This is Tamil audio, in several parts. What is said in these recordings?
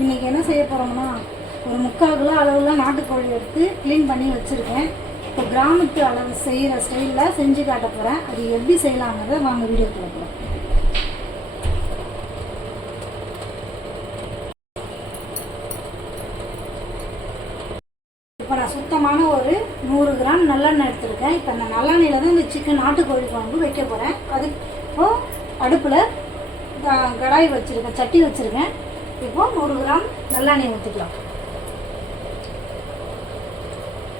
இன்றைக்கி என்ன செய்ய போகிறோம்னா, ஒரு 3/4 கிலோ அளவில் நாட்டுக்கோழி எடுத்து க்ளீன் பண்ணி வச்சுருக்கேன். இப்போ கிராமத்து அளவு செய்கிற ஸ்டைலில் செஞ்சு காட்ட போகிறேன். அது எப்படி செய்யலாங்கிறத வாங்க வீடியோக்குள்ள போகிறோம். இப்போ நான் சுத்தமான ஒரு 100 கிராம் நல்லெண்ணெய் எடுத்துருக்கேன். இப்போ அந்த நல்லெண்ணெயில் தான் இந்த சிக்கன் நாட்டுக்கோழி குழம்பு வைக்க போகிறேன். அது இப்போது அடுப்பில் கடாய் வச்சுருக்கேன், சட்டி வச்சுருக்கேன். இப்போது 100 கிராம் நல்லெண்ணெய் ஊற்றிக்கலாம்.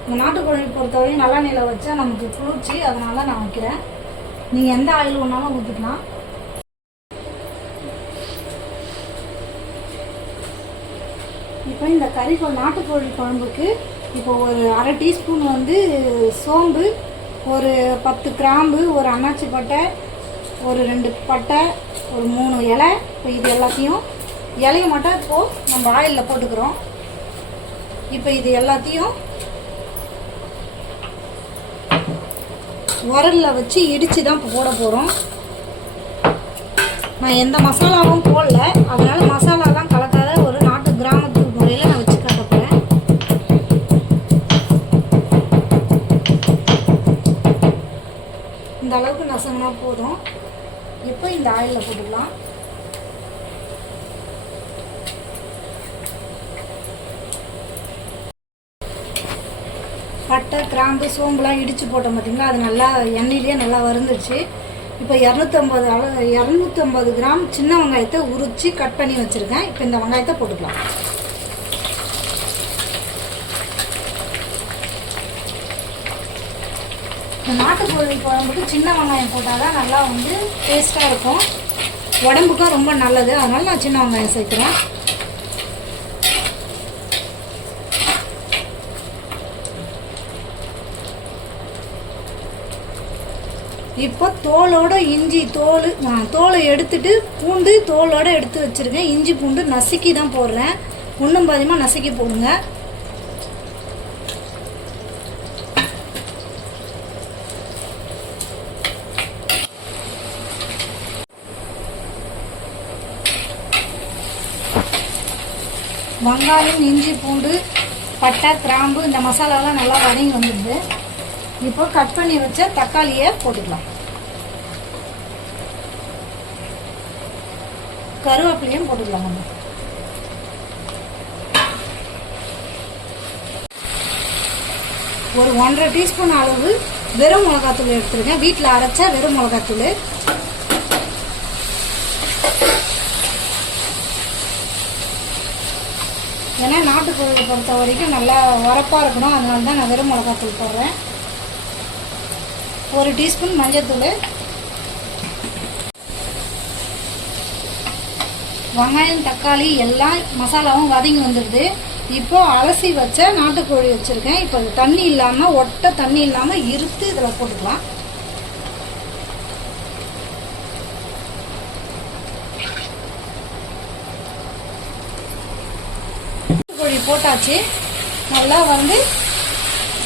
இந்த நாட்டுக்கோழி பொறுத்தவரையும் நல்லெண்ணெயில் வச்சா நமக்கு குளிர்ச்சி, அதனால நான் வைக்கிறேன். நீங்கள் எந்த ஆயில் ஒன்றாலும் ஊற்றிக்கலாம். இப்போ இந்த நாட்டுக்கோழி குழம்புக்கு இப்போ ஒரு 1/2 டீஸ்பூன் சோம்பு, ஒரு 10 கிராம்பு, ஒரு அன்னாச்சி பட்டை, ஒரு 2 பட்டை, ஒரு 3 இலை. இப்போ இது எல்லாத்தையும் இலையை மட்டும் இப்போது நம்ம ஆயிலில் போட்டுக்கிறோம். இப்போ இது எல்லாத்தையும் உரலில் வச்சு இடித்து தான் இப்போ போட போகிறோம். நான் எந்த மசாலாவும் போடல, அதனால் மசாலாலாம் கலக்காத ஒரு நாட்டு கிராமத்து முறையில் நான் வச்சு காட்ட போகிறேன். இந்த அளவுக்கு நசங்கினா போதும். இப்போ இந்த ஆயிலில் போட்டுக்கலாம். பட்டை, கிராம்பு, சோம்புலாம் இடித்து போட்டோம் பார்த்திங்களா, அது நல்லா எண்ணெயிலேயே நல்லா வறுந்துச்சு. இப்போ 250 கிராம் சின்ன வெங்காயத்தை உரித்து கட் பண்ணி வச்சுருக்கேன். இப்போ இந்த வெங்காயத்தை போட்டுக்கலாம். இந்த நாட்டுக்கோழி குழம்புக்கு சின்ன வெங்காயம் போட்டால் தான் நல்லா டேஸ்ட்டாக இருக்கும், உடம்புக்கும் ரொம்ப நல்லது. அதனால் நான் சின்ன வெங்காயம் சேர்க்குறேன். இப்போ தோலோட இஞ்சி தோலை எடுத்துட்டு பூண்டு தோலோடு எடுத்து வச்சுருக்கேன். இஞ்சி பூண்டு நசுக்கி தான் போடுறேன், ஒன்றும் பாதியமாக நசுக்கி போடுங்க. வெங்காயம், இஞ்சி பூண்டு, பட்டை, கிராம்பு இந்த மசாலாலாம் நல்லா வதங்கி வந்துடுது. இப்போ கட் பண்ணி வச்ச தக்காளியை போட்டுக்கலாம். கருவேப்பிலையும் போட்டுக்கலாம். நம்ம ஒரு 1/2 டீஸ்பூன் அளவு வெறும் மிளகாத்தூள் எடுத்துருக்கேன், வீட்டில் அரைச்ச வெறும் மிளகாத்தூள். ஏன்னா நாட்டுக்கோழியை பொறுத்த வரைக்கும் நல்லா உரப்பாக இருக்கணும், அதனால தான் நான் வெறும் மிளகாத்தூள் போடுறேன். 1 டீஸ்பூன் மஞ்சள்தூள். வெங்காயம், தக்காளி எல்லாம் மசாலாவும் வதங்கி வந்துடுது. இப்போ அலசி வச்ச நாட்டுக்கோழி வச்சுருக்கேன். இப்போ தண்ணி இல்லாமல், ஒட்ட தண்ணி இல்லாமல் இருத்து இதில் போட்டுக்கலாம். நாட்டுக்கோழி போட்டாச்சு. நல்லா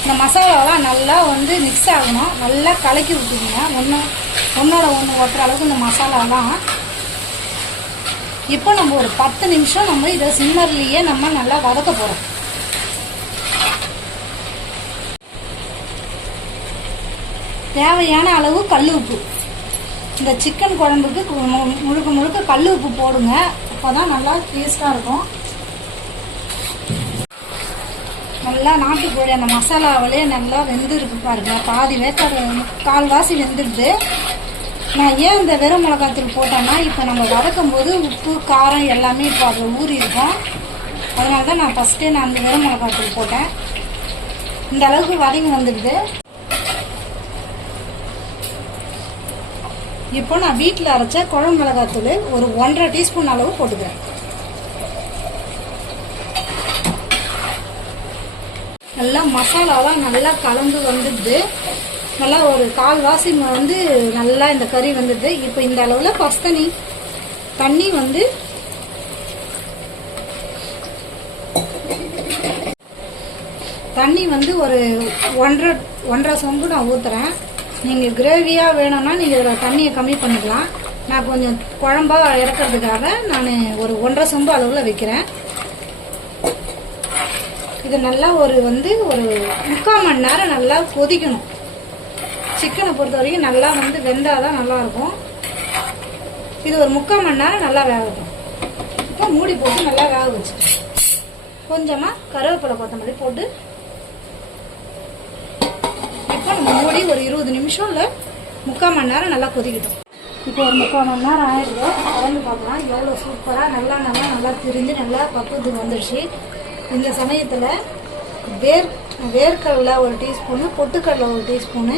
இந்த மசாலாவெல்லாம் நல்லா மிக்ஸ் ஆகணும். நல்லா கலக்கி விட்டுக்கோங்க, ஒன்றோட ஒன்று ஒட்டுற அளவுக்கு இந்த மசாலாலாம். இப்போ நம்ம ஒரு 10 நிமிஷம் நம்ம இதை சிம்மர்லேயே நம்ம நல்லா வதக்க போகிறோம். தேவையான அளவு கல் உப்பு. இந்த சிக்கன் குழம்புக்கு முழுக்க கல் உப்பு போடுங்க, அப்போ தான் நல்லா டேஸ்ட்டாக இருக்கும். நல்லா நாட்டுக்கோழி அந்த மசாலாவிலே நல்லா வெந்துருக்கு பாருங்க, பாதி வேக்காடு, கால்வாசி வெந்துடுது. நான் ஏன் இந்த வெறும் மிளகாத்தூள் போட்டேன்னா, இப்போ நம்ம வதக்கும் போது உப்பு காரம் எல்லாமே இப்போ அதில் ஊறி இருக்கும். அதனால தான் நான் ஃபஸ்ட்டே அந்த வெறும் மிளகாத்தூள் போட்டேன். இந்த அளவுக்கு வதங்கி வந்துடுது. இப்போ நான் வீட்டில் அரைச்ச குழம்பு மிளகாத்தூள் ஒரு 1/2 டீஸ்பூன் அளவு போட்டுக்கிறேன். நல்லா மசாலாலாம் நல்லா கலந்து வந்துடுது. நல்லா ஒரு கால்வாசி நல்லா இந்த கறி வந்துடுது. இப்போ இந்த அளவில் ஃபஸ்ட் தண்ணி ஒரு 1.5 சொம்பு நான் ஊற்றுறேன். நீங்கள் கிரேவியாக வேணும்னா நீங்கள் இதில் தண்ணியை கம்மி பண்ணிக்கலாம். நான் கொஞ்சம் குழம்பா இறக்கிறதுக்காக நான் ஒரு 1.5 சொம்பு அளவில் வைக்கிறேன். இது நல்லா ஒரு 3/4 மணி நேரம் நல்லா கொதிக்கணும். சிக்கனை பொறுத்த வரைக்கும் நல்லா வெந்தால் தான் நல்லாயிருக்கும். இது ஒரு 3/4 மணி நேரம் நல்லா வேகட்டும். இப்போ மூடி போட்டு நல்லா வேக வச்சுக்கணும். கொஞ்சமாக கருவேப்பிலை கொத்தமல்லி போட்டு இப்போ நம்ம மூடி ஒரு 20 நிமிஷம் இல்லை 3/4 மணி நேரம் நல்லா கொதிக்கிட்டோம். இப்போ ஒரு 3/4 மணி நேரம் ஆயிடுது. கலந்து பார்க்கலாம் எவ்வளோ சூப்பராக நல்லா திரிஞ்சு நல்லா பக்குவத்துக்கு வந்துடுச்சு. இந்த சமயத்தில் வேர்க்கடலை ஒரு டீஸ்பூனு, பொட்டுக்கடலை ஒரு டீஸ்பூனு,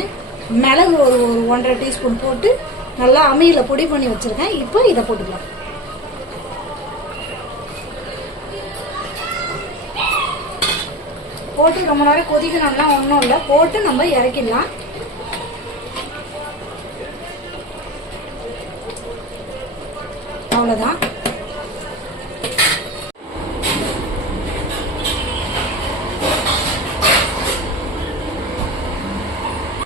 மிளகு ஒரு 1.5 டீஸ்பூன் போட்டு நல்லா அம்மியில் பொடி பண்ணி வச்சுருக்கேன். இப்போ இதை போட்டுக்கலாம். போட்டு ரொம்ப நேரம் கொதிக்கணும்னா ஒன்றும் இல்லை, போட்டு நம்ம இறக்கிடலாம். அவ்வளோதான்.